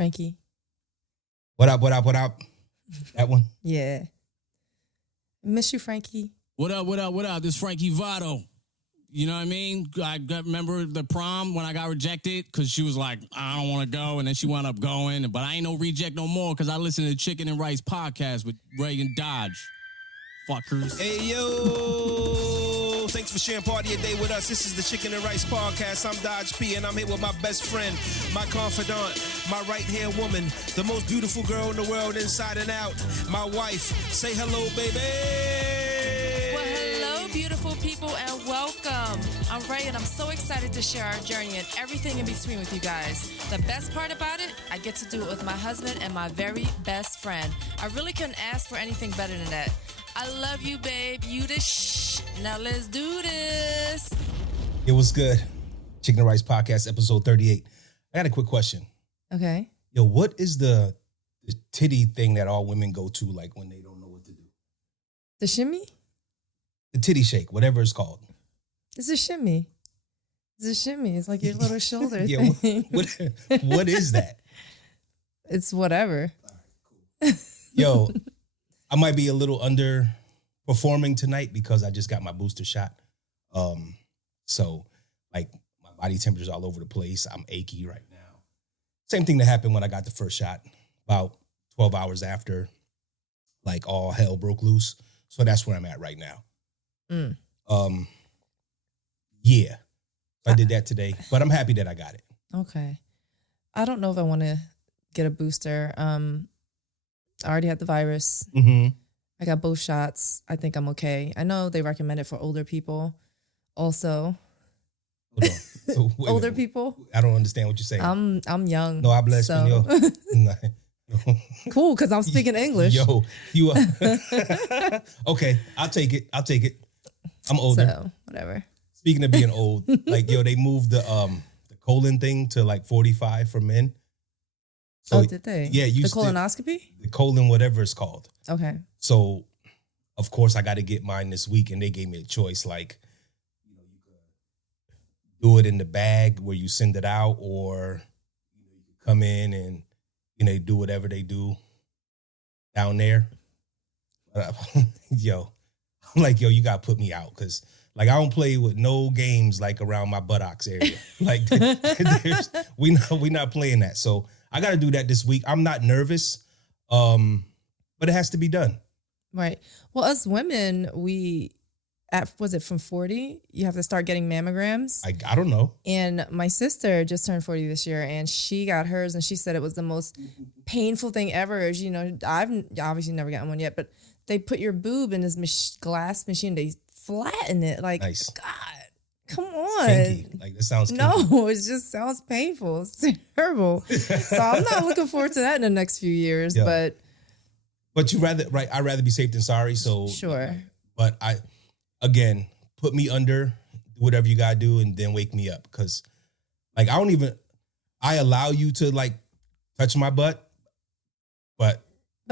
Frankie. What up? That one? Yeah. Miss you, Frankie. What up? This Frankie Votto. You know what I mean? I remember the prom when I got rejected because she was like, I don't want to go. And then she wound up going. But I ain't no reject no more because I listen to the Chicken and Rice podcast with Reagan Dodge. Fuckers. Hey, yo. Thanks for sharing part of your day with us. This is the Chicken and Rice podcast. I'm Dodge P, and I'm here with my best friend, my confidant, my right-hand woman, the most beautiful girl in the world inside and out, my wife. Say hello, baby. Well, hello, beautiful people, and welcome. I'm Ray, and I'm so excited to share our journey and everything in between with you guys. The best part about it, I get to do it with my husband and my very best friend. I really couldn't ask for anything better than that. I love you, babe. You the shh. Now let's do this. It was good. Chicken and Rice podcast, episode 38. I got a quick question. Okay. Yo, what is the titty thing that all women go to, like, when they don't know what to do? The shimmy? The titty shake, whatever it's called. It's a shimmy. It's a shimmy. It's like your little shoulder Yeah, thing. what is that? It's whatever. Yo, I might be a little underperforming tonight because I just got my booster shot. So, like, my body temperature's all over the place. I'm achy right now. Same thing that happened when I got the first shot, about 12 hours after, like, all hell broke loose. So that's where I'm at right now. Yeah, I did that today, but I'm happy that I got it. Okay. I don't know if I want to get a booster. I already had the virus. Mm-hmm. I got both shots. I think I'm okay. I know they recommend it for older people also. Hold on. Wait a Older minute. people. I don't understand what you're saying. I'm young. No habla so. español. No. Cool, because I'm speaking English. Yo, you are. Okay, I'll take it. I'm older. So, whatever. Speaking of being old, like, yo, they moved the colon thing to like 45 for men. So, did they? Yeah, the colonoscopy? The colon, whatever it's called. Okay. So, of course, I got to get mine this week, and they gave me a choice. Like, you know, you could do it in the bag where you send it out, or you could come in and do whatever they do down there. Yo, I'm like, yo, you got to put me out because, like, I don't play with no games, like, around my buttocks area. Like, we not playing that. So I got to do that this week. I'm not nervous, but it has to be done. Right. Well, us women, was it from 40? You have to start getting mammograms. I don't know. And my sister just turned 40 this year, and she got hers, and she said it was the most painful thing ever. I've obviously never gotten one yet, but they put your boob in this glass machine. They flatten it. Like, nice. God, come on. Kinky. Like, that sounds kinky. No, it just sounds painful. It's terrible. So I'm not looking forward to that in the next few years. Yeah. But I'd rather be safe than sorry. So sure. But again, put me under, do whatever you gotta do, and then wake me up. Cause, like, I allow you to, like, touch my butt, but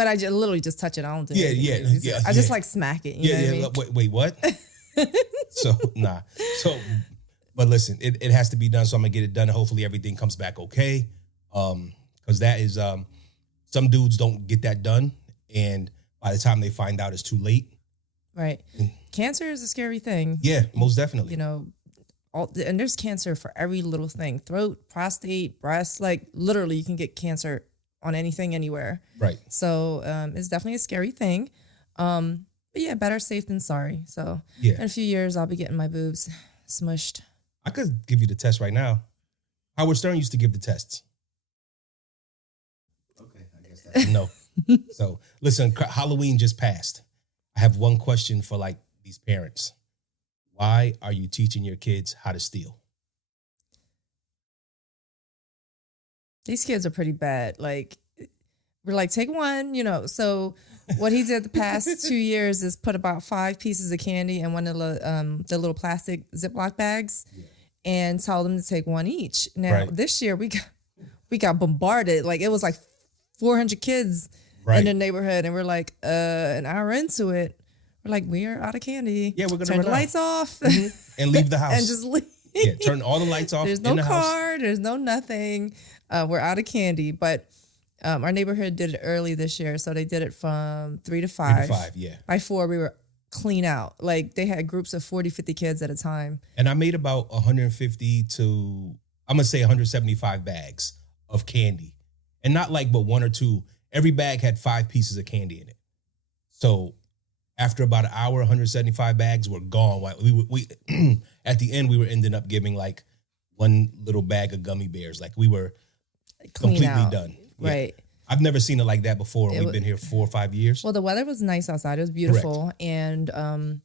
I just literally just touch it. I don't do anything. Yeah. I just like smack it. You know what I mean? Wait, what? So, nah. So, but listen, it has to be done. So I'm gonna get it done, and hopefully everything comes back okay. Because that is some dudes don't get that done, and by the time they find out, it's too late. Right. Cancer is a scary thing. Yeah, most definitely. And there's cancer for every little thing: throat, prostate, breast. Like, literally, you can get cancer on anything, anywhere. Right. So it's definitely a scary thing. But yeah, better safe than sorry. So in a few years, I'll be getting my boobs smushed. I could give you the test right now. Howard Stern used to give the tests. Okay, I guess that's no. So listen, Halloween just passed. I have one question for, like, these parents. Why are you teaching your kids how to steal? These kids are pretty bad. Like, we're like, take one, So what he did the past 2 years is put about 5 pieces of candy in one of the little plastic Ziploc bags and tell them to take one each. Now, This year we got bombarded. Like, it was like 400 kids in the neighborhood. And we're like, an hour into it, we're like, we are out of candy. Yeah, we're going to turn the lights off. And leave the house. And just leave. Yeah, turn all the lights off. There's no car. There's no nothing. we're out of candy, but our neighborhood did it early this year. So they did it from 3 to 5. 3 to 5, yeah. By 4, we were clean out. Like they had groups of 40, 50 kids at a time. And I made about 150 to, I'm going to say 175 bags of candy. And not like but 1 or 2. Every bag had 5 pieces of candy in it. So after about an hour, 175 bags were gone. We at the end, we were ending up giving like 1 little bag of gummy bears. Like we were completely done. Yeah. Right. I've never seen it like that before. And we've been here 4 or 5 years. Well, the weather was nice outside. It was beautiful. Correct. And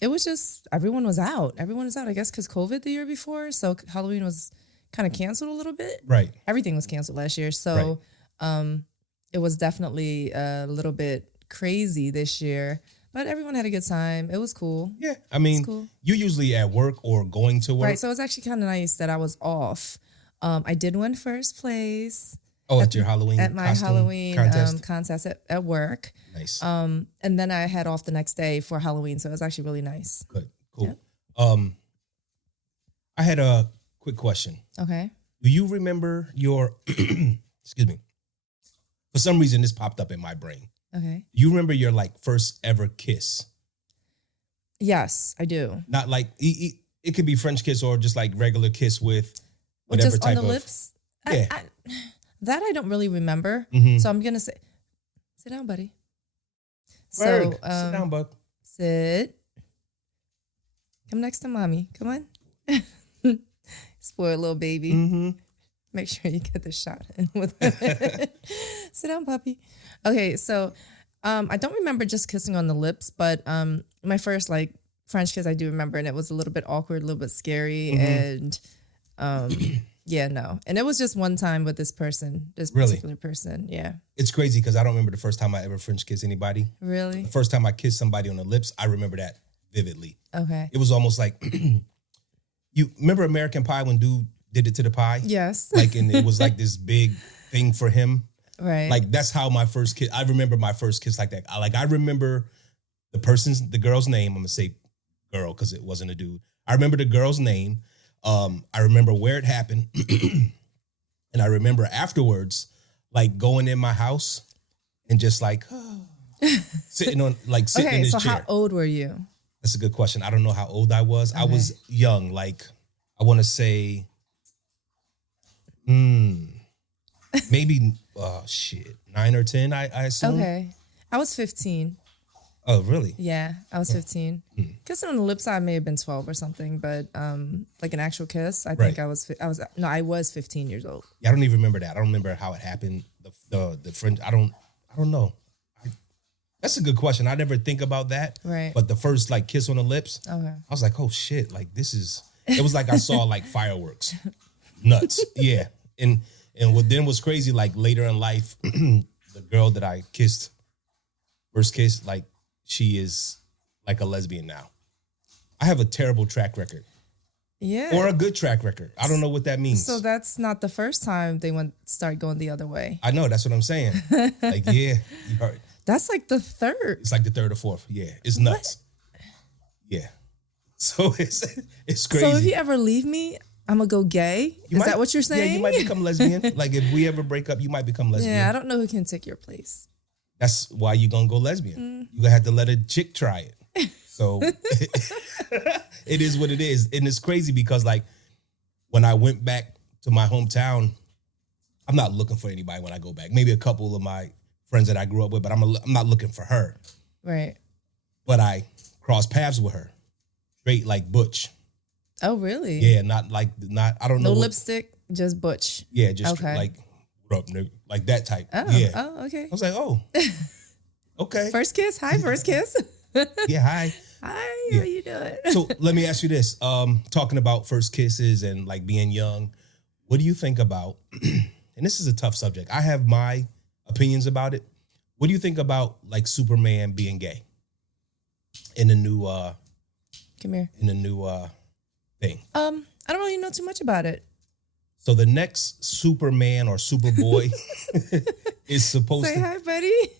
it was just, everyone was out. Everyone was out, I guess, because COVID the year before. So Halloween was kind of canceled a little bit. Right. Everything was canceled last year. So it was definitely a little bit crazy this year. But everyone had a good time. It was cool. Yeah. I mean, cool. you're usually at work or going to work. Right. So it was actually kind of nice that I was off. I did win first place. Oh, at your Halloween At my costume Halloween contest at work. Nice. And then I had off the next day for Halloween. So it was actually really nice. Good. Cool. Yeah. I had a quick question. Okay. Do you remember your, excuse me, for some reason this popped up in my brain. Okay. You remember your like first ever kiss? Yes, I do. Not like, it could be French kiss or just like regular kiss with Well, whatever just type on the of. lips? Yeah. That I don't really remember. Mhm. So I'm going to say, sit down, buddy. Berg, So, sit down, Buck. sit. Come next to mommy. Come on. Spoiled little baby. Mm-hmm. Make sure you get the shot in with sit down, puppy. Okay, so I don't remember just kissing on the lips, but my first like French kiss I do remember, and it was a little bit awkward, a little bit scary, and yeah, no. And it was just one time with this person, this Really? particular person. Yeah. It's crazy because I don't remember the first time I ever French kissed anybody. Really? The first time I kissed somebody on the lips, I remember that vividly. Okay. It was almost like, you remember American Pie when dude did it to the pie? Yes. Like, and it was like this big thing for him. Right. Like, that's how my first kiss, I remember my first kiss like that. I remember the girl's name. I'm going to say girl because it wasn't a dude. I remember the girl's name. I remember where it happened. And I remember afterwards, like going in my house and just like sitting in this so chair. how old were you? That's a good question. I don't know how old I was. Okay. I was young. Like, I want to say, maybe, 9 or 10, I assume. Okay. I was 15. Oh, really? Yeah, I was 15. Kissing on the lips, I may have been 12 or something, but like an actual kiss, I think I was 15 years old. Yeah, I don't even remember that. I don't remember how it happened. The French, I don't know. That's a good question. I never think about that. Right. But the first like kiss on the lips, I was like, oh shit, like it was like I saw like fireworks. Nuts. Yeah. And what then was crazy, like later in life, the girl that I kissed, first kiss, like she is like a lesbian now. I have a terrible track record. Yeah. Or a good track record. I don't know what that means. So that's not the first time they start going the other way. I know, that's what I'm saying. Like, yeah, you heard. That's like the third. It's like the third or fourth. Yeah, it's nuts. What? Yeah. So it's crazy. So if you ever leave me, I'm going to go gay? Is that what you're saying? Yeah, you might become lesbian. Like if we ever break up, you might become lesbian. Yeah, I don't know who can take your place. That's why you're going to go lesbian. You're going to have to let a chick try it. So it is what it is. And it's crazy because like when I went back to my hometown, I'm not looking for anybody when I go back. Maybe a couple of my friends that I grew up with, but I'm not looking for her. Right. But I crossed paths with her. Straight like Butch. Oh, really? Yeah, I don't know. No lipstick, just Butch. Yeah, just like, what up, nigga? Like that type. Oh, yeah. Oh, okay. I was like, oh, okay. First kiss? Hi, first kiss. Yeah, hi. Hi, Yeah. how you doing? So let me ask you this. Talking about first kisses and like being young, what do you think about, and this is a tough subject. I have my opinions about it. What do you think about like Superman being gay in the new Come here. in the new thing? I don't really know too much about it. So the next Superman or Superboy is supposed Say to hi, buddy.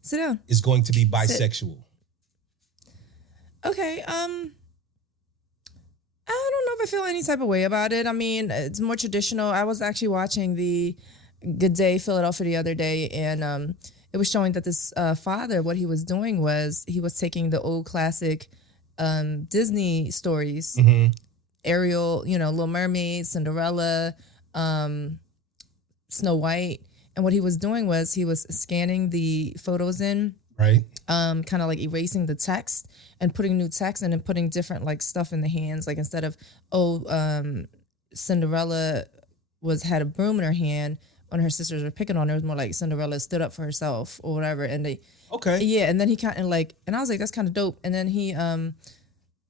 Sit down. is going to be bisexual. Okay. I don't know if I feel any type of way about it. I mean, it's more traditional. I was actually watching the Good Day Philadelphia the other day, and it was showing that this father, what he was doing was he was taking the old classic Disney stories, Ariel, Little Mermaid, Cinderella, Snow White, and what he was doing was he was scanning the photos in, right? Kind of like erasing the text and putting new text and then putting different like stuff in the hands. Like instead of Cinderella had a broom in her hand when her sisters were picking on her, it was more like Cinderella stood up for herself or whatever. And and then he kind of like, and I was like, that's kind of dope. And then he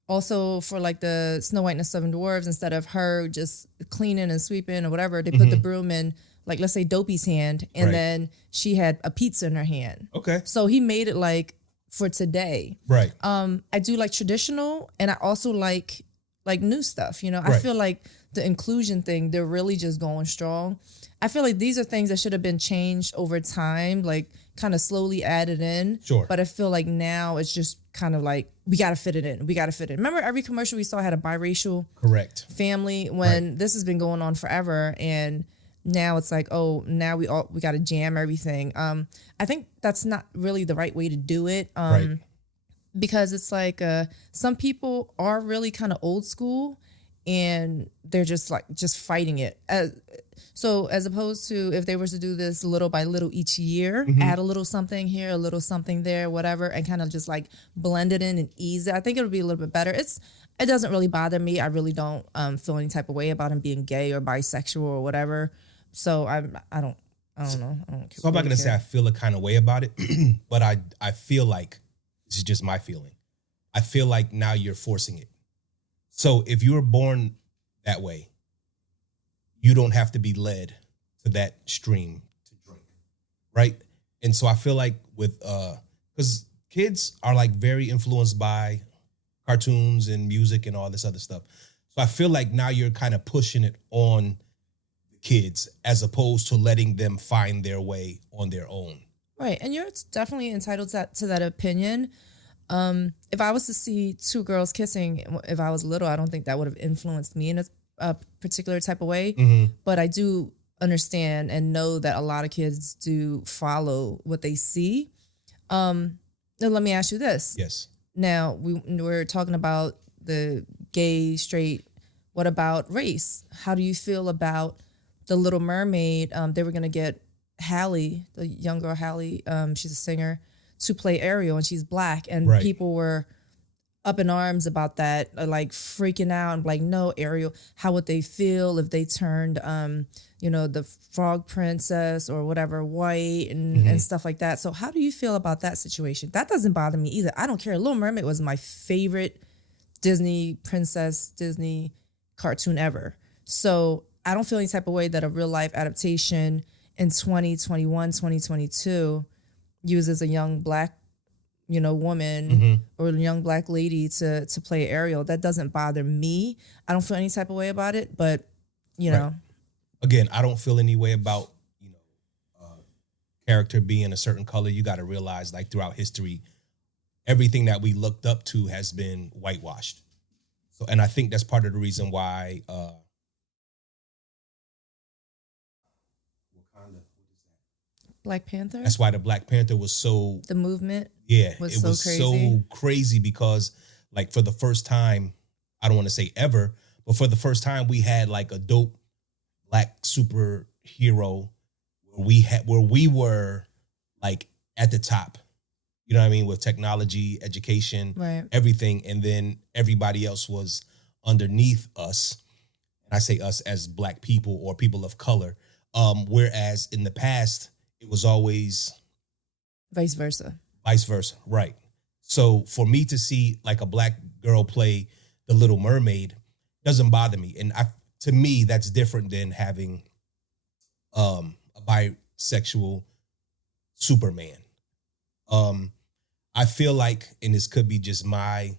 also for like the Snow White and the Seven Dwarfs, instead of her just cleaning and sweeping or whatever, they put the broom in, like, let's say Dopey's hand, and then she had a pizza in her hand. Okay. So he made it like for today. Right. I do like traditional, and I also like new stuff. I feel like the inclusion thing, they're really just going strong. I feel like these are things that should have been changed over time, like kind of slowly added in. Sure. But I feel like now it's just kind of like, we got to fit it in. We got to fit it in. Remember every commercial we saw had a biracial family when this has been going on forever, and now it's like, oh, now we got to jam everything. I think that's not really the right way to do it. Because it's like some people are really kind of old school and they're just fighting it. So as opposed to if they were to do this little by little each year, add a little something here, a little something there, whatever, and kind of just like blend it in and ease it, I think it would be a little bit better. It doesn't really bother me. I really don't feel any type of way about him being gay or bisexual or whatever. So I don't know. I don't So I'm not going to say I feel a kind of way about it, but I feel like, this is just my feeling, I feel like now you're forcing it. So if you were born that way, you don't have to be led to that stream to drink, right? And so I feel like because kids are like very influenced by cartoons and music and all this other stuff. So I feel like now you're kind of pushing it on the kids as opposed to letting them find their way on their own. Right. And you're definitely entitled to that opinion. If I was to see two girls kissing, if I was little, I don't think that would have influenced me in a particular type of way. But I do understand and know that a lot of kids do follow what they see. Now, let me ask you this. Yes. Now, we're talking about the gay, straight. What about race? How do you feel about the Little Mermaid? They were going to get Hallie, the young girl Hallie, she's a singer, to play Ariel, and she's black. And people were up in arms about that, like freaking out and like, no, Ariel, how would they feel if they turned, the frog princess or whatever white and stuff like that. So how do you feel about that situation? That doesn't bother me either. I don't care. Little Mermaid was my favorite Disney princess, Disney cartoon ever. So I don't feel any type of way that a real life adaptation in 2021, 2022 uses a young black woman or a young black lady to play Ariel. That doesn't bother me. I don't feel any type of way about it, but you know. Again, I don't feel any way about, character being a certain color. You got to realize, like, throughout history, everything that we looked up to has been whitewashed. So, and I think that's part of the reason why Black Panther? That's why the Black Panther was so... The movement? Yeah, was it was so crazy because, like, for the first time, I don't want to say ever, but for the first time, we had, like, a dope black superhero where we were, like, at the top. You know what I mean? With technology, education, everything. And then everybody else was underneath us. And I say us as black people or people of color. Whereas in the past... it was always vice versa. Vice versa, right. So for me to see like a black girl play the Little Mermaid doesn't bother me. And to me, that's different than having a bisexual Superman. I feel like, and this could be just my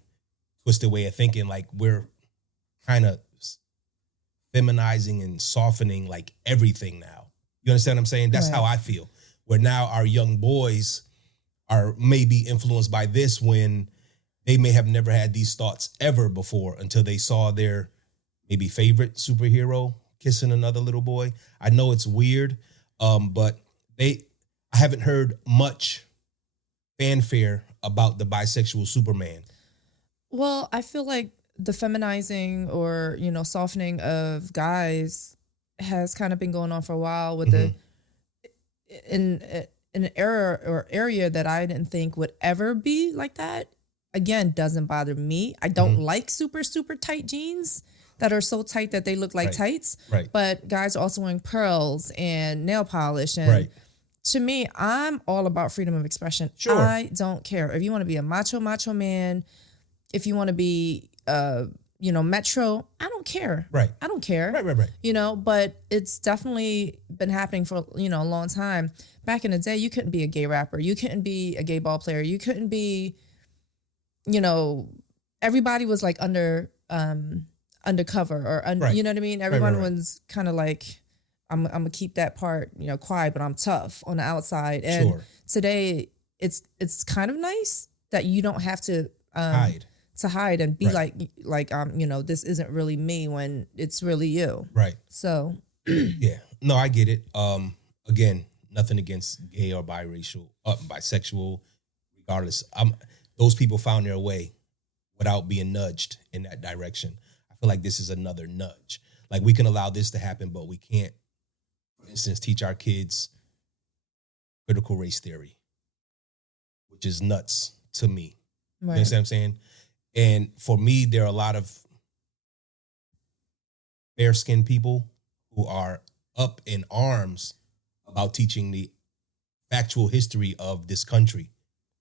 twisted way of thinking, like we're kind of feminizing and softening like everything now. You understand what I'm saying? That's how I feel. Where now our young boys are maybe influenced by this when they may have never had these thoughts ever before until they saw their maybe favorite superhero kissing another little boy. I know it's weird, but I haven't heard much fanfare about the bisexual Superman. Well, I feel like the feminizing or, softening of guys has kind of been going on for a while with in an era or area that I didn't think would ever be like that. Again, doesn't bother me. I don't like super, super tight jeans that are so tight that they look like tights. Right. But guys are also wearing pearls and nail polish. And to me, I'm all about freedom of expression. Sure. I don't care. If you want to be a macho man, if you want to be, metro, I don't care. Right. I don't care. Right. But it's definitely been happening for, a long time. Back in the day, you couldn't be a gay rapper. You couldn't be a gay ball player. You couldn't be, everybody was like undercover or, you know what I mean? Everyone was kind of like, I'm going to keep that part, quiet, but I'm tough on the outside. And today it's kind of nice that you don't have to hide and be like, this isn't really me when it's really you. Right. So. Yeah. No, I get it. Again, nothing against gay or bisexual, regardless. Those people found their way without being nudged in that direction. I feel like this is another nudge. Like we can allow this to happen, but we can't, for instance, teach our kids critical race theory, which is nuts to me. Right. You understand what I'm saying? And for me, there are a lot of fair-skinned people who are up in arms about teaching the factual history of this country,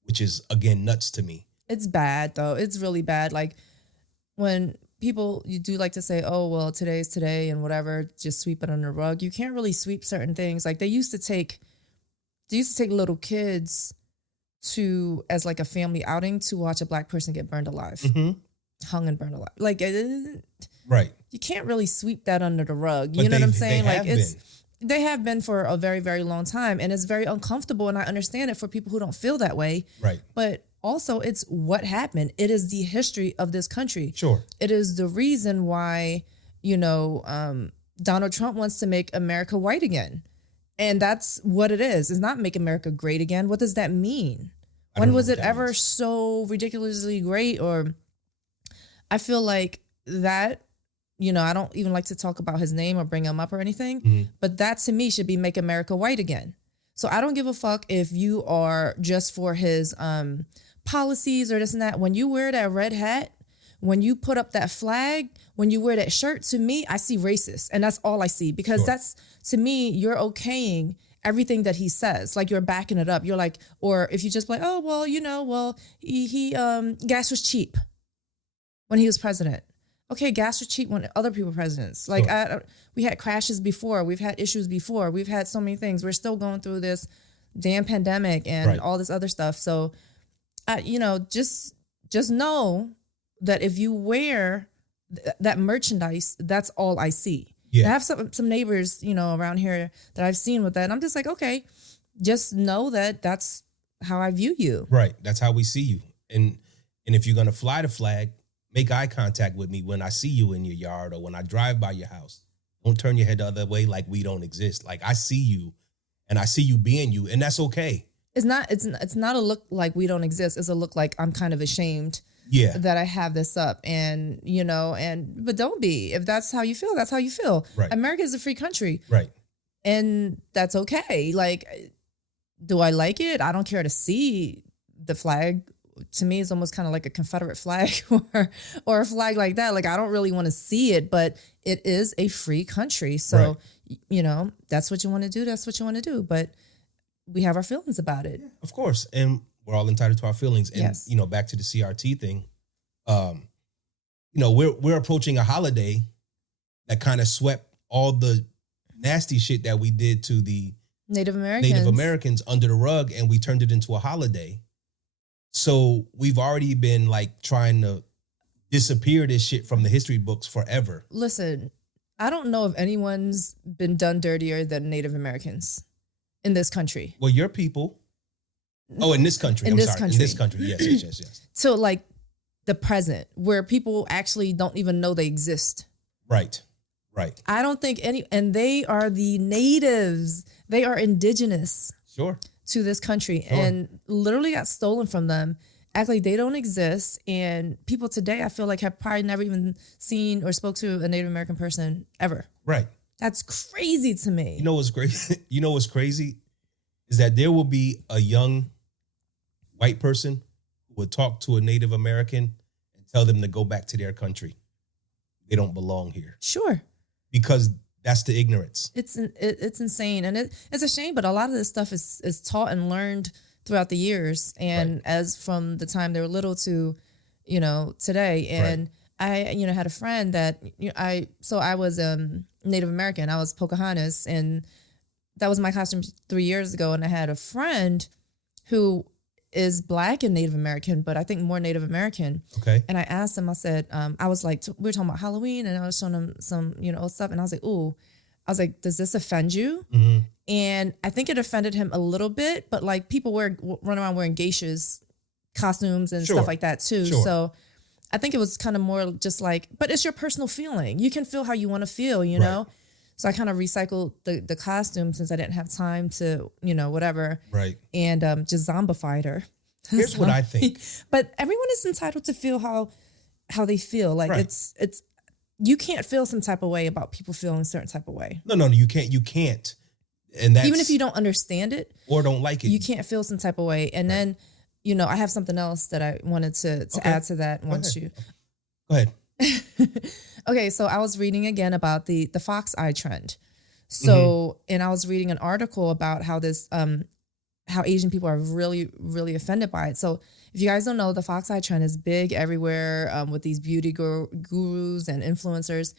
which is, again, nuts to me. It's bad, though. It's really bad. Like, when people, you do like to say, oh, well, today's today and whatever, just sweep it under the rug. You can't really sweep certain things. Like, they used to take little kids as like a family outing to watch a black person get burned alive, hung and burned alive. Like, right. You can't really sweep that under the rug. You know what I'm saying? They have been for a very, very long time, and it's very uncomfortable. And I understand it for people who don't feel that way. Right. But also, it's what happened. It is the history of this country. Sure. It is the reason why, Donald Trump wants to make America white again. And that's what it is. It's not make America great again. What does that mean? When was it ever so ridiculously great? Or I feel like that, I don't even like to talk about his name or bring him up or anything, but that to me should be make America white again. So I don't give a fuck if you are just for his policies or this and that. When you wear that red hat, when you put up that flag, when you wear that shirt, to me, I see racist. And that's all I see, because that's, to me, you're okaying everything that he says. Like, you're backing it up. You're like, or if you just like, oh, well, he gas was cheap when he was president. Okay, gas was cheap when other people were presidents. Like, we had crashes before. We've had issues before. We've had so many things. We're still going through this damn pandemic and all this other stuff. So, just know that if you wear that merchandise, that's all I see. Yeah. I have some neighbors, around here that I've seen with that. And I'm just like, okay, just know that that's how I view you. Right. That's how we see you. And if you're going to fly the flag, make eye contact with me when I see you in your yard or when I drive by your house. Don't turn your head the other way like we don't exist. Like, I see you and I see you being you, and that's okay. It's not a look like we don't exist. It's a look like I'm kind of ashamed that I have this up, and but don't be. If that's how you feel, that's how you feel. Right. America is a free country. Right. And that's okay. Like, do I like it? I don't care to see the flag. To me, it's almost kind of like a Confederate flag or a flag like that. Like, I don't really want to see it, but it is a free country. So, that's what you want to do. That's what you want to do. But we have our feelings about it. Yeah, of course. And we're all entitled to our feelings. And, back to the CRT thing, we're approaching a holiday that kind of swept all the nasty shit that we did to the Native Americans under the rug, and we turned it into a holiday. So we've already been like trying to disappear this shit from the history books forever. Listen, I don't know if anyone's been done dirtier than Native Americans in this country. Well, your people. Oh, in this country. In this country, yes. So, like, the present, where people actually don't even know they exist. Right. I don't think and they are the natives. They are indigenous to this country and literally got stolen from them. Act like they don't exist. And people today, I feel like, have probably never even seen or spoke to a Native American person ever. Right. That's crazy to me. You know what's crazy? You know what's crazy is that there will be a young white person who would talk to a Native American and tell them to go back to their country. They don't belong here. Sure. Because that's the ignorance. It's insane. And it's a shame, but a lot of this stuff is taught and learned throughout the years. And as from the time they were little to, today. And I, had a friend that, I was Native American. I was Pocahontas. And that was my costume 3 years ago. And I had a friend who is Black and Native American, but I think more Native American. Okay. And I asked him, I said, I was like, we were talking about Halloween, and I was showing him some, old stuff. And I was like, ooh, does this offend you? Mm-hmm. And I think it offended him a little bit, but like people run around wearing geishas costumes and stuff like that too. Sure. So I think it was kind of more just like, but it's your personal feeling. You can feel how you want to feel, you know? So I kind of recycled the costume since I didn't have time to, whatever. Right. And just zombified her. Here's what I think. But everyone is entitled to feel how they feel. Like it's you can't feel some type of way about people feeling a certain type of way. No, you can't. You can't. And that's, even if you don't understand it or don't like it, you can't feel some type of way. And then, I have something else that I wanted to add to that once you. Go ahead. Okay, so I was reading again about the fox eye trend. So, and I was reading an article about how this, how Asian people are really, really offended by it. So if you guys don't know, the fox eye trend is big everywhere with these beauty gurus and influencers.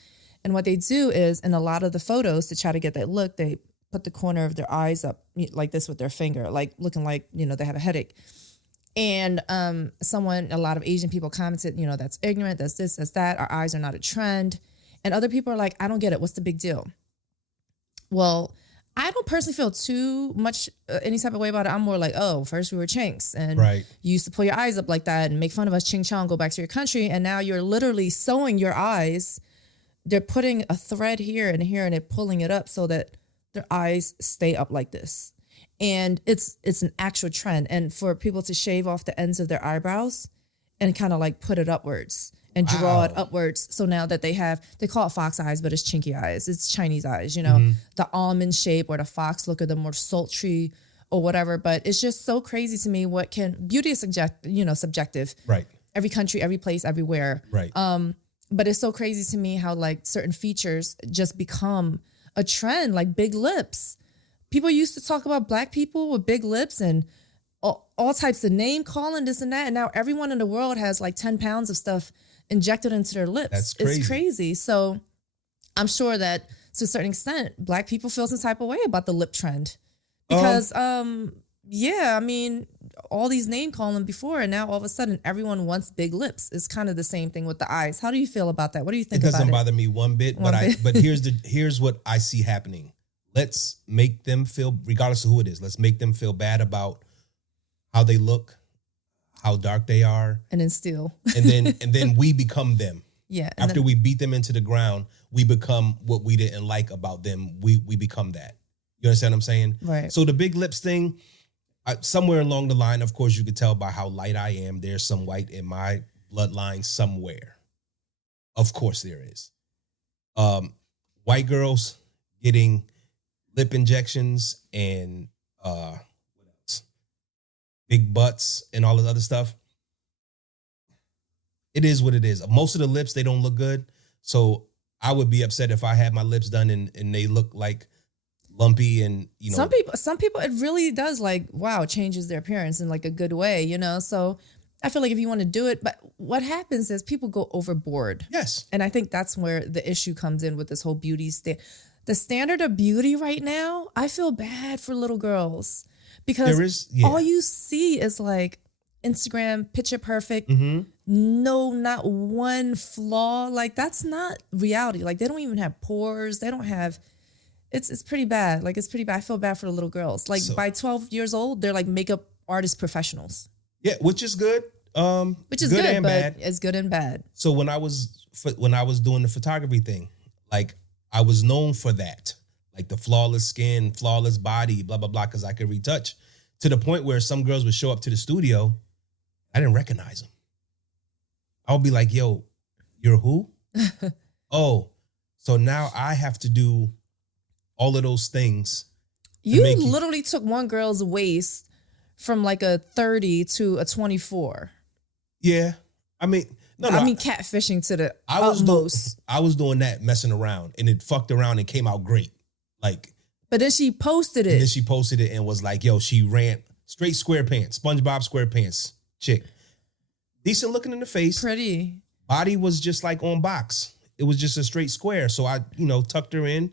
And what they do is, in a lot of the photos, to try to get that look, they put the corner of their eyes up like this with their finger, like looking like, they have a headache. And a lot of Asian people commented, that's ignorant, that's this, that's that. Our eyes are not a trend. And other people are like, I don't get it. What's the big deal? Well, I don't personally feel too much any type of way about it. I'm more like, oh, first we were chinks and you used to pull your eyes up like that and make fun of us, ching chong, go back to your country. And now you're literally sewing your eyes. They're putting a thread here and they're pulling it up so that their eyes stay up like this. And it's an actual trend. And for people to shave off the ends of their eyebrows and kind of like put it upwards and draw it upwards. So now that they call it fox eyes, but it's chinky eyes. It's Chinese eyes, the almond shape or the fox look or the more sultry or whatever. But it's just so crazy to me beauty is subjective. Right. Every country, every place, everywhere. Right. But it's so crazy to me how like certain features just become a trend, like big lips. People used to talk about Black people with big lips and all types of name calling, this and that. And now everyone in the world has like 10 pounds of stuff injected into their lips. That's crazy. It's crazy. So I'm sure that to a certain extent, Black people feel some type of way about the lip trend. Because, all these name calling before, and now all of a sudden everyone wants big lips. It's kind of the same thing with the eyes. How do you feel about that? What do you think about it? It doesn't bother me one bit, but here's what I see happening. Let's make them feel, regardless of who it is, let's make them feel bad about how they look, how dark they are. And then steal. And then we become them. Yeah. After we beat them into the ground, we become what we didn't like about them. We become that. You understand what I'm saying? Right. So the big lips thing, somewhere along the line, of course, you could tell by how light I am, there's some white in my bloodline somewhere. Of course there is. White girls getting lip injections and what else? Big butts and all this other stuff. It is what it is. Most of the lips, they don't look good. So I would be upset if I had my lips done and they look like lumpy and, Some people, it really does changes their appearance in like a good way, So I feel like if you want to do it, but what happens is people go overboard. Yes. And I think that's where the issue comes in with this whole beauty the standard of beauty right now. I feel bad for little girls because all you see is like Instagram picture perfect. Mm-hmm. No, not one flaw. Like that's not reality. Like they don't even have pores. They don't have, it's pretty bad. Like it's pretty bad. I feel bad for the little girls. Like by 12 years old, they're like makeup artist professionals. Yeah, which is good. Which is good good, and but bad. it's good and bad. So when I was doing the photography thing, like I was known for that, like the flawless skin, flawless body, blah blah blah, because I could retouch. To the point where some girls would show up to the studio, I didn't recognize them. I would be like, "Yo, you're who?" Oh, so now I have to do all of those things. You literally took one girl's waist from like a 30 to a 24. Yeah, I mean, catfishing to the utmost. I was doing that, messing around, and it fucked around and came out great. Like, but then she posted it. And then she posted it and was like, "Yo, she ran straight SquarePants, SpongeBob SquarePants chick, decent looking in the face, pretty body was just like on box. It was just a straight square. So I, tucked her in,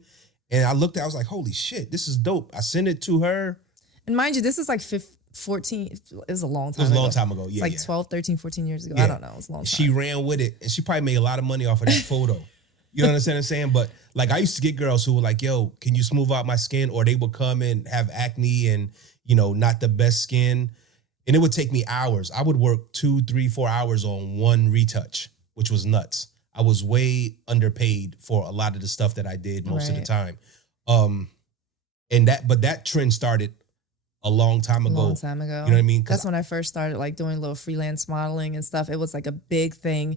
and I looked at. I was like, holy shit, this is dope. I sent it to her, and mind you, this is like 14. It was a long time. It was a long time ago. Yeah, it's like 12, 13, 14 years ago. Yeah. I don't know. It was a long time. She ran with it, and she probably made a lot of money off of that photo. You understand what I'm saying? But like, I used to get girls who were like, "Yo, can you smooth out my skin?" Or they would come and have acne and not the best skin, and it would take me hours. I would work 2, 3, 4 hours on one retouch, which was nuts. I was way underpaid for a lot of the stuff that I did most of the time. But that trend started a long time ago. You know what I mean? That's when I first started like doing little freelance modeling and stuff. It was like a big thing.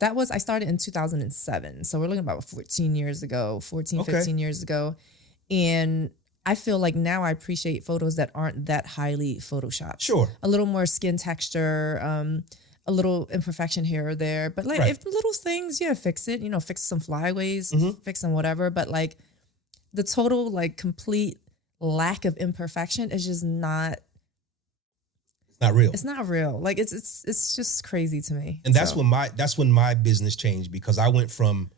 I started in 2007. So we're looking about 15 years ago. And I feel like now I appreciate photos that aren't that highly photoshopped. Sure. A little more skin texture, a little imperfection here or there. But like if little things, fix it, fix some flyaways, fix some whatever. But like the total like complete lack of imperfection is just not. It's not real. It's not real. Like it's just crazy to me. And that's when my business changed, because I went from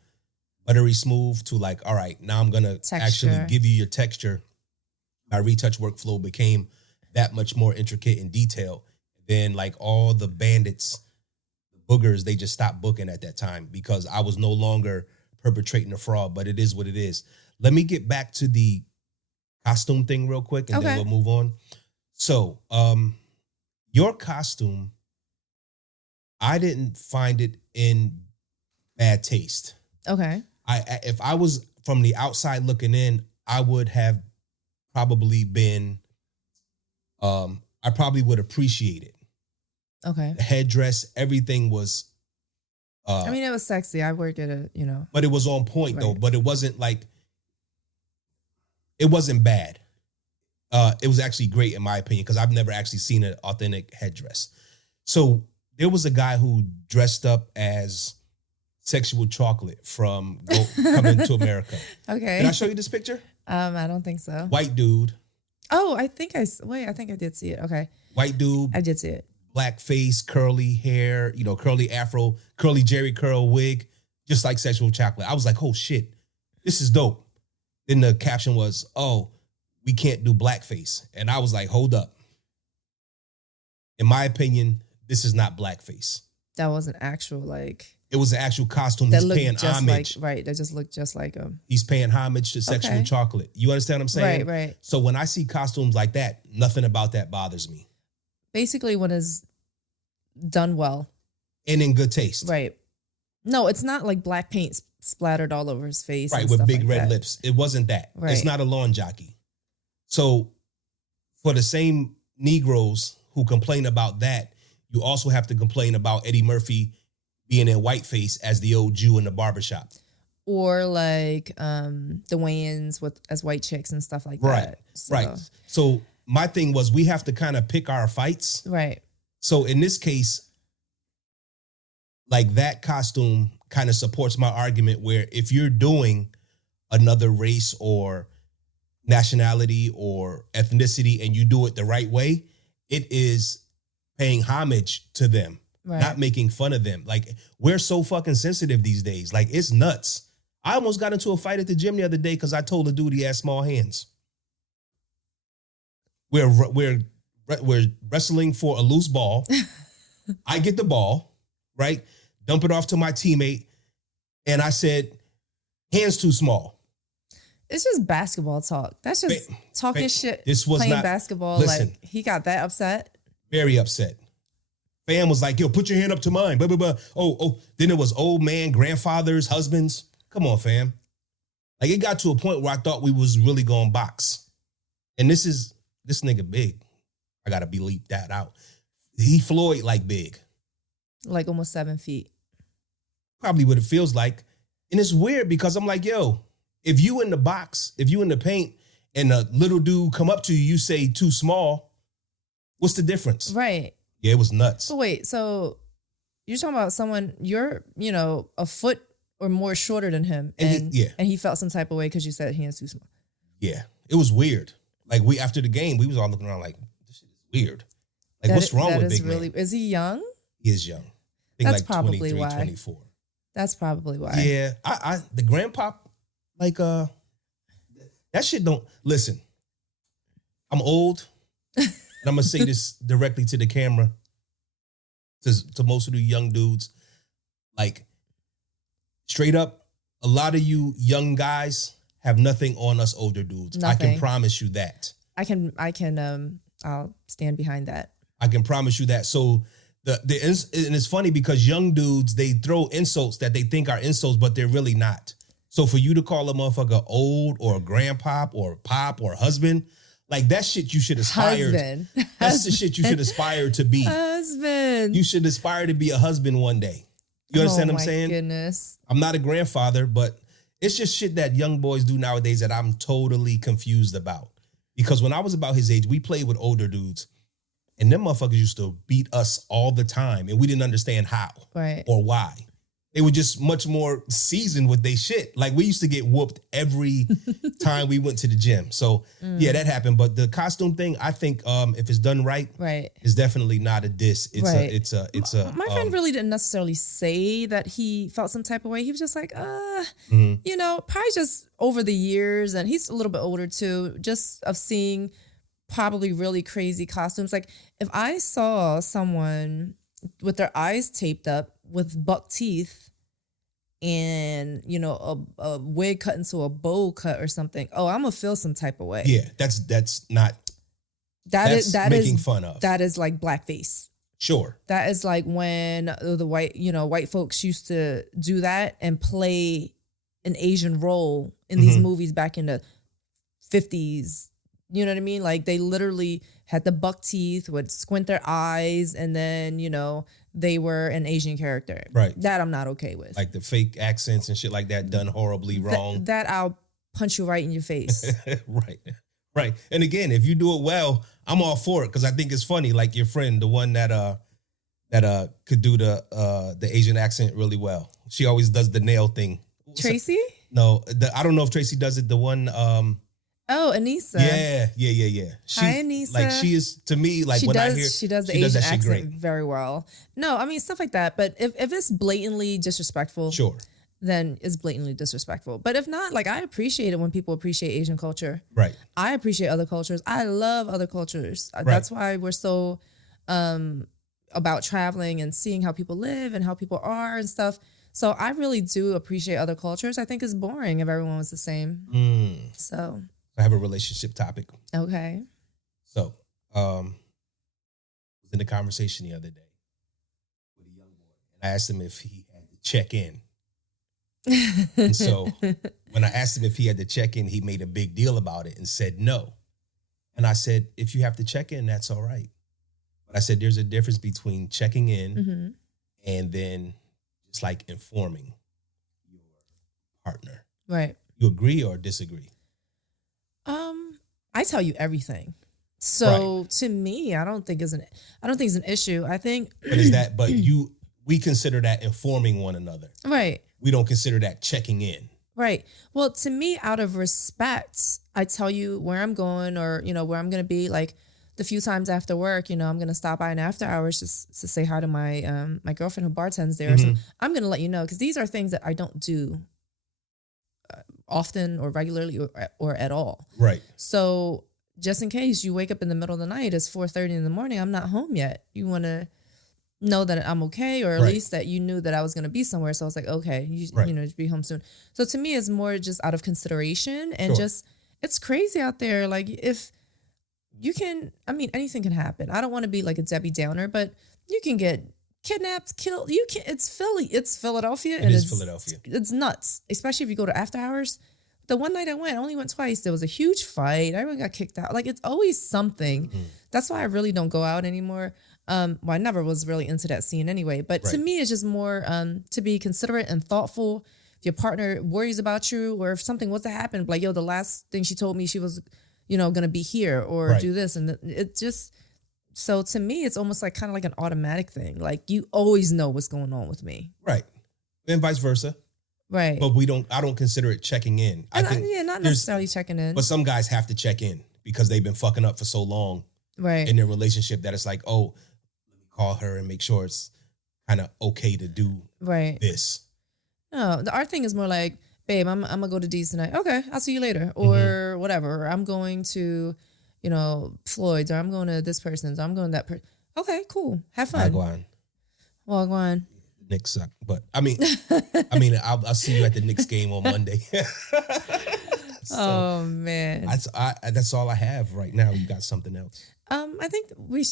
buttery smooth to like, all right, now I'm gonna actually give you your texture. My retouch workflow became that much more intricate and detailed. Then like all the bandits, the boogers, they just stopped booking at that time because I was no longer perpetrating a fraud. But it is what it is. Let me get back to the costume thing real quick, and then we'll move on. So, your costume, I didn't find it in bad taste. Okay. If I was from the outside looking in, I would have probably been, I probably would appreciate it. Okay. The headdress, everything was. I mean, it was sexy. I worked at a, But it was on point though. But it wasn't like. It wasn't bad. It was actually great in my opinion, because I've never actually seen an authentic headdress. So there was a guy who dressed up as Sexual Chocolate from Coming to America. Okay. Can I show you this picture? I don't think so. White dude. Oh, I think I did see it. Okay. White dude. I did see it. Black face, curly hair, curly afro, curly Jerry curl wig, just like Sexual Chocolate. I was like, oh shit, this is dope. Then the caption was, oh, we can't do blackface. And I was like, hold up. In my opinion, this is not blackface. That was an actual It was an actual costume. He's paying homage. That just looked just like him. He's paying homage to Sexual Chocolate. You understand what I'm saying? Right. So when I see costumes like that, nothing about that bothers me. Basically, when it's done well. And in good taste. Right. No, it's not like black paint splattered all over his face. Right, and with stuff big like red that. lips. It wasn't that. Right. It's not a lawn jockey. So for the same Negroes who complain about that, you also have to complain about Eddie Murphy being in whiteface as the old Jew in the barbershop. Or like the Wayans as white chicks and stuff like that. Right. So my thing was, we have to kind of pick our fights. Right. So in this case, like that costume kind of supports my argument, where if you're doing another race or nationality or ethnicity and you do it the right way, it is paying homage to them, not making fun of them. Like, we're so fucking sensitive these days. Like, it's nuts. I almost got into a fight at the gym the other day because I told a dude he had small hands. We're wrestling for a loose ball. I get the ball, right? Dump it off to my teammate. And I said, hands too small. It's just basketball talk. That's just talking shit. This was playing not basketball. Listen, like, he got that upset. Very upset. fam was like, yo, put your hand up to mine. Blah, blah, blah. Oh, then it was old man, grandfathers, husbands. Come on, fam. Like, it got to a point where I thought we was really going to box. And this nigga big. I got to bleep that out. He Floyd like big. Like almost 7 feet. Probably what it feels like. And it's weird because I'm like, yo, if you in the box, if you in the paint and a little dude come up to you, you say too small, what's the difference? Right. Yeah, it was nuts. So wait, so you're talking about someone, you're, a foot or more shorter than him. And he felt some type of way because you said he is too small. Yeah. It was weird. Like after the game, we was all looking around like, this shit is weird. Like, what's wrong with big man? Is he young? He is young. I think That's like probably 23, why. 24. That's probably why. Yeah. The grandpa, like, that shit don't, listen, I'm old, and I'm going to say this directly to the camera, to most of the young dudes. Like, straight up, a lot of you young guys have nothing on us older dudes. Nothing. I can promise you that. I'll stand behind that. I can promise you that. So and it's funny because young dudes, they throw insults that they think are insults, but they're really not. So for you to call a motherfucker old or a grandpop or pop or husband, like, that shit you should aspire. Husband. That's the shit you should aspire to be. Husband. You should aspire to be a husband one day. You understand what I'm saying? Oh my goodness. I'm not a grandfather, but it's just shit that young boys do nowadays that I'm totally confused about. Because when I was about his age, we played with older dudes. And them motherfuckers used to beat us all the time. And we didn't understand how or why. They were just much more seasoned with their shit. Like, we used to get whooped every time we went to the gym. So, yeah, that happened. But the costume thing, I think if it's done right, it's definitely not a diss. It's My friend really didn't necessarily say that he felt some type of way. He was just like, probably just over the years, and he's a little bit older too, just of seeing probably really crazy costumes. Like, if I saw someone with their eyes taped up with buck teeth and, a wig cut into a bowl cut or something, I'm gonna feel some type of way. Yeah, that's not that's making fun of. That is like blackface. Sure. That is like when the white folks used to do that and play an Asian role in these movies back in the 50s. You know what I mean? Like, they literally had the buck teeth, would squint their eyes, and then, they were an Asian character. Right. That I'm not okay with. Like the fake accents and shit like that done horribly wrong. That I'll punch you right in your face. Right. And again, if you do it well, I'm all for it because I think it's funny. Like your friend, the one that could do the Asian accent really well. She always does the nail thing. Tracy? No, I don't know if Tracy does it. The one. Anissa. Yeah. Hi, Anissa. Like, she is, to me, like, she does the Asian accent very well. No, I mean, stuff like that. But if it's blatantly disrespectful, sure, then it's blatantly disrespectful. But if not, like, I appreciate it when people appreciate Asian culture. Right. I appreciate other cultures. I love other cultures. Right. That's why we're so about traveling and seeing how people live and how people are and stuff. So I really do appreciate other cultures. I think it's boring if everyone was the same. So I have a relationship topic. Okay. So, I was in a conversation the other day with a young boy, and I asked him if he had to check in. And so, when I asked him if he had to check in, he made a big deal about it and said no. And I said, if you have to check in, that's all right. But I said, there's a difference between checking in and then just like informing your partner. Right. You agree or disagree? I tell you everything. So to me, I don't think it's an issue. I think we consider that informing one another. Right. We don't consider that checking in. Right. Well, to me, out of respect, I tell you where I'm going or, where I'm going to be. Like the few times after work, I'm going to stop by in after hours just to say hi to my my girlfriend who bartends there. So I'm going to let you know because these are things that I don't do often or regularly or at all. Right. So just in case you wake up in the middle of the night, it's 4:30 in the morning, I'm not home yet. You want to know that I'm okay, or at least that you knew that I was going to be somewhere. So I was like, okay, you be home soon. So to me, it's more just out of consideration and just, it's crazy out there. Like if you can, anything can happen. I don't want to be like a Debbie Downer, but You can get kidnapped, killed. You can. It's Philly. It's Philadelphia. It is Philadelphia. It's nuts, especially if you go to after hours. The one night I only went twice. There was a huge fight. Everyone got kicked out. Like, it's always something. Mm-hmm. That's why I really don't go out anymore. Well, I never was really into that scene anyway. But to me, it's just more to be considerate and thoughtful. If your partner worries about you, or if something was to happen, like, yo, the last thing she told me, she was, going to be here or do this. And it just, so to me, it's almost like kind of like an automatic thing. Like, you always know what's going on with me. Right. And vice versa. Right. But I don't consider it checking in. I think not necessarily checking in. But some guys have to check in because they've been fucking up for so long in their relationship that it's like, oh, let me call her and make sure it's kind of okay to do this. No, our thing is more like, babe, I'm going to go to D's tonight. Okay, I'll see you later. Or whatever. Or I'm going to, Floyd's, or I'm going to this person's, or I'm going to that person. Okay, cool. Have fun. Wagwan. Knicks suck, but I mean, I'll see you at the Knicks game on Monday. So, oh man, that's all I have right now. You got something else? I think we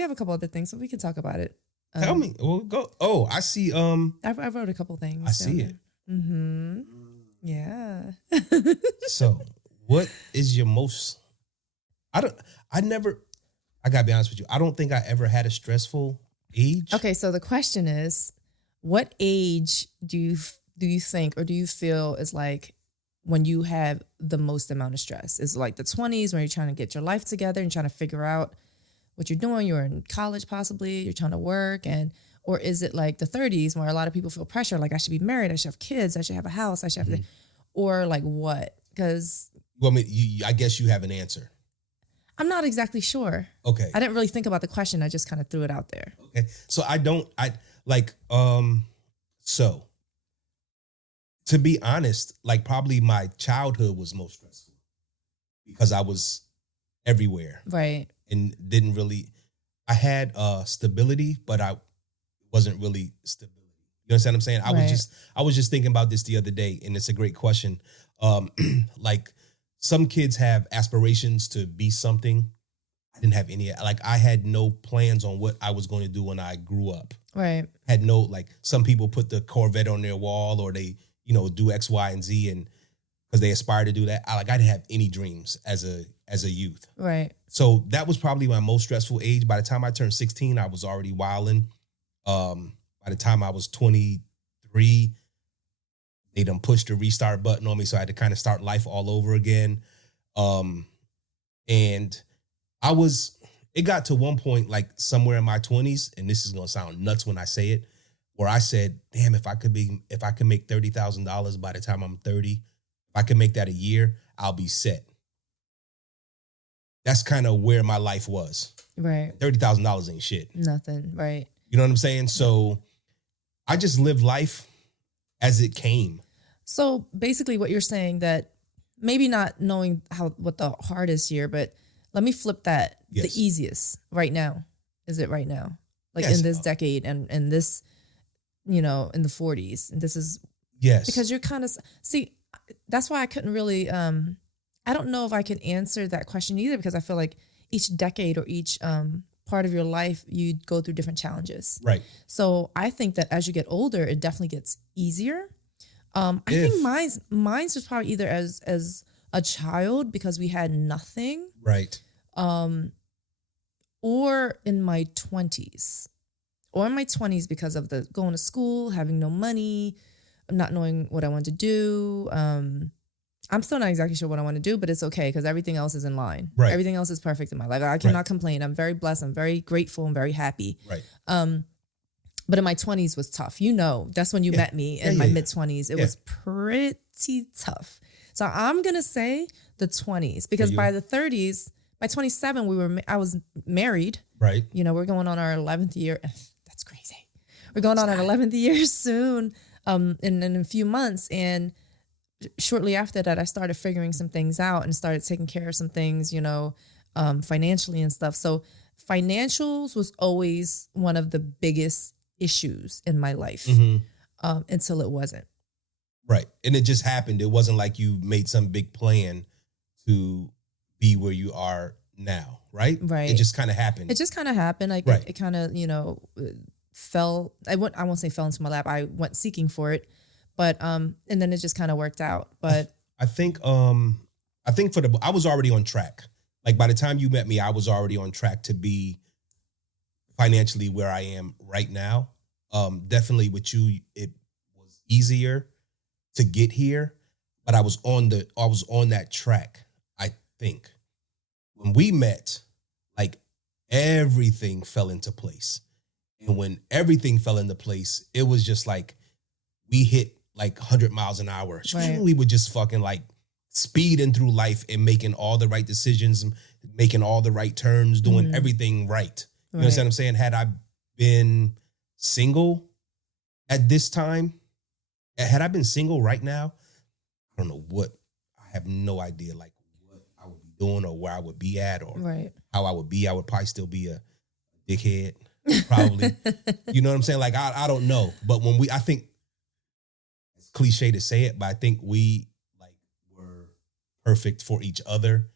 have a couple other things, so we can talk about it. Tell me. We'll go. Oh, I see. I wrote a couple things. I see it. Mm-hmm. Yeah. So, what is your most? I gotta be honest with you. I don't think I ever had a stressful age. Okay, so the question is, what age do you think, or do you feel is like when you have the most amount of stress? Is it like the 20s when you're trying to get your life together and trying to figure out what you're doing? You're in college, possibly. You're trying to work, or is it like the 30s where a lot of people feel pressure, like I should be married, I should have kids, I should have a house, I should have, or like what? Because I guess you have an answer. I'm not exactly sure. Okay. I didn't really think about the question. I just kind of threw it out there. Okay. So so to be honest, like probably my childhood was most stressful because I was everywhere. Right. And I had stability, but I wasn't really stability. You understand what I'm saying? I was just thinking about this the other day, and it's a great question. Like, some kids have aspirations to be something. I didn't have any. Like, I had no plans on what I was going to do when I grew up. Right. Had no, like, some people put the Corvette on their wall, or they, do X, Y, and Z, and because they aspire to do that. I didn't have any dreams as a youth. Right. So that was probably my most stressful age. By the time I turned 16, I was already wilding. By the time I was 23, they done pushed the restart button on me, so I had to kind of start life all over again. And it got to one point, like somewhere in my 20s, and this is gonna sound nuts when I say it, where I said, damn, if I could make $30,000 by the time I'm 30, if I could make that a year, I'll be set. That's kind of where my life was. Right. $30,000 ain't shit. Nothing. Right. You know what I'm saying? So I just lived life as it came. So basically what you're saying, that maybe not knowing what the hardest year, but let me flip that. Yes. The easiest right now. Is it right now? Like, yes. In this decade and this, in the 40s. And this is because you're kind of, see, that's why I couldn't really, I don't know if I can answer that question either, because I feel like each decade or each part of your life, you go through different challenges. Right. So I think that as you get older, it definitely gets easier. I think mine's was probably either as a child because we had nothing. Right. Or in my 20s. Or in my 20s because of the going to school, having no money, not knowing what I wanted to do. I'm still not exactly sure what I want to do, but it's okay because everything else is in line. Right. Everything else is perfect in my life. I cannot complain. I'm very blessed. I'm very grateful. I'm very happy. Right. But in my 20s was tough. That's when you met me in my mid-20s. It was pretty tough. So I'm going to say the 20s because by the 30s, by 27, I was married. Right. We're going on our 11th year. That's crazy. We're going on our 11th year soon in a few months. And shortly after that, I started figuring some things out and started taking care of some things, financially and stuff. So financials was always one of the biggest issues in my life until it wasn't. Right. And it just happened. It wasn't like you made some big plan to be where you are now. right? Right. It just kind of happened. It just kind of happened. Like Right. it kind of, fell. I won't say fell into my lap. I went seeking for it, but and then it just kind of worked out. But I think I was already on track. Like by the time you met me, I was already on track to be financially where I am right now. Definitely with you, it was easier to get here, but I was on that track. I think when we met, like everything fell into place. And when everything fell into place, it was just like we hit like 100 miles an hour. Right. We were just fucking like speeding through life and making all the right decisions, making all the right turns, doing everything right. You understand what I'm saying? Had I been single at this time, had I been single right now, I don't know what, I have no idea like what I would be doing or where I would be at or how I would be. I would probably still be a dickhead, probably. You know what I'm saying? Like, I don't know. But I think it's cliche to say it, but I think we like were perfect for each other.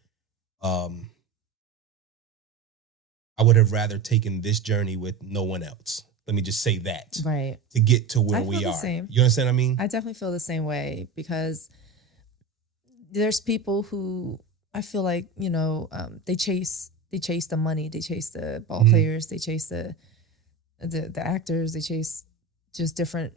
I would have rather taken this journey with no one else. Let me just say that. right. To get to where I we feel are. the same. You understand what I mean? I definitely feel the same way because there's people who I feel like, they chase the money, they chase the ball players, they chase the actors, they chase just different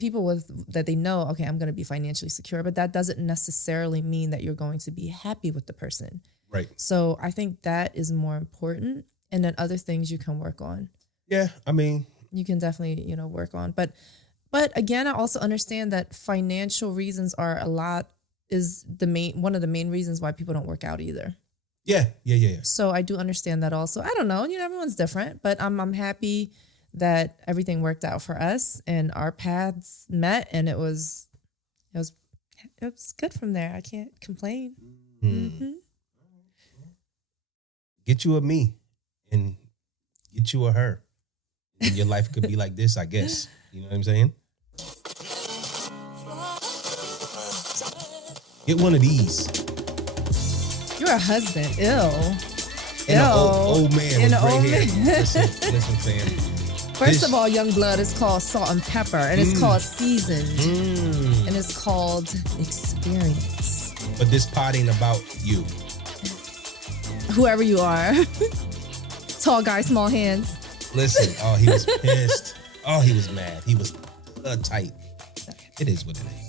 people that they know, okay, I'm going to be financially secure, but that doesn't necessarily mean that you're going to be happy with the person. Right. So I think that is more important. And then other things you can work on. Yeah, I mean, You can definitely, work on. But again, I also understand that financial reasons are one of the main reasons why people don't work out either. yeah. So I do understand that also. I don't know, everyone's different, but I'm happy that everything worked out for us and our paths met, and it was good from there. I can't complain. Mm-hmm. Get you a me and get you a her. And your life could be like this, I guess. You know what I'm saying? Get one of these. You're a husband. Ew. And an old man with And an gray old hair. man. Listen, fam. First of all, young blood is called salt and pepper, and it's called seasoned, and it's called experience. But this pod ain't about you. Whoever you are. Tall guy, small hands. Listen, he was pissed. He was mad. He was tight. It is what it is.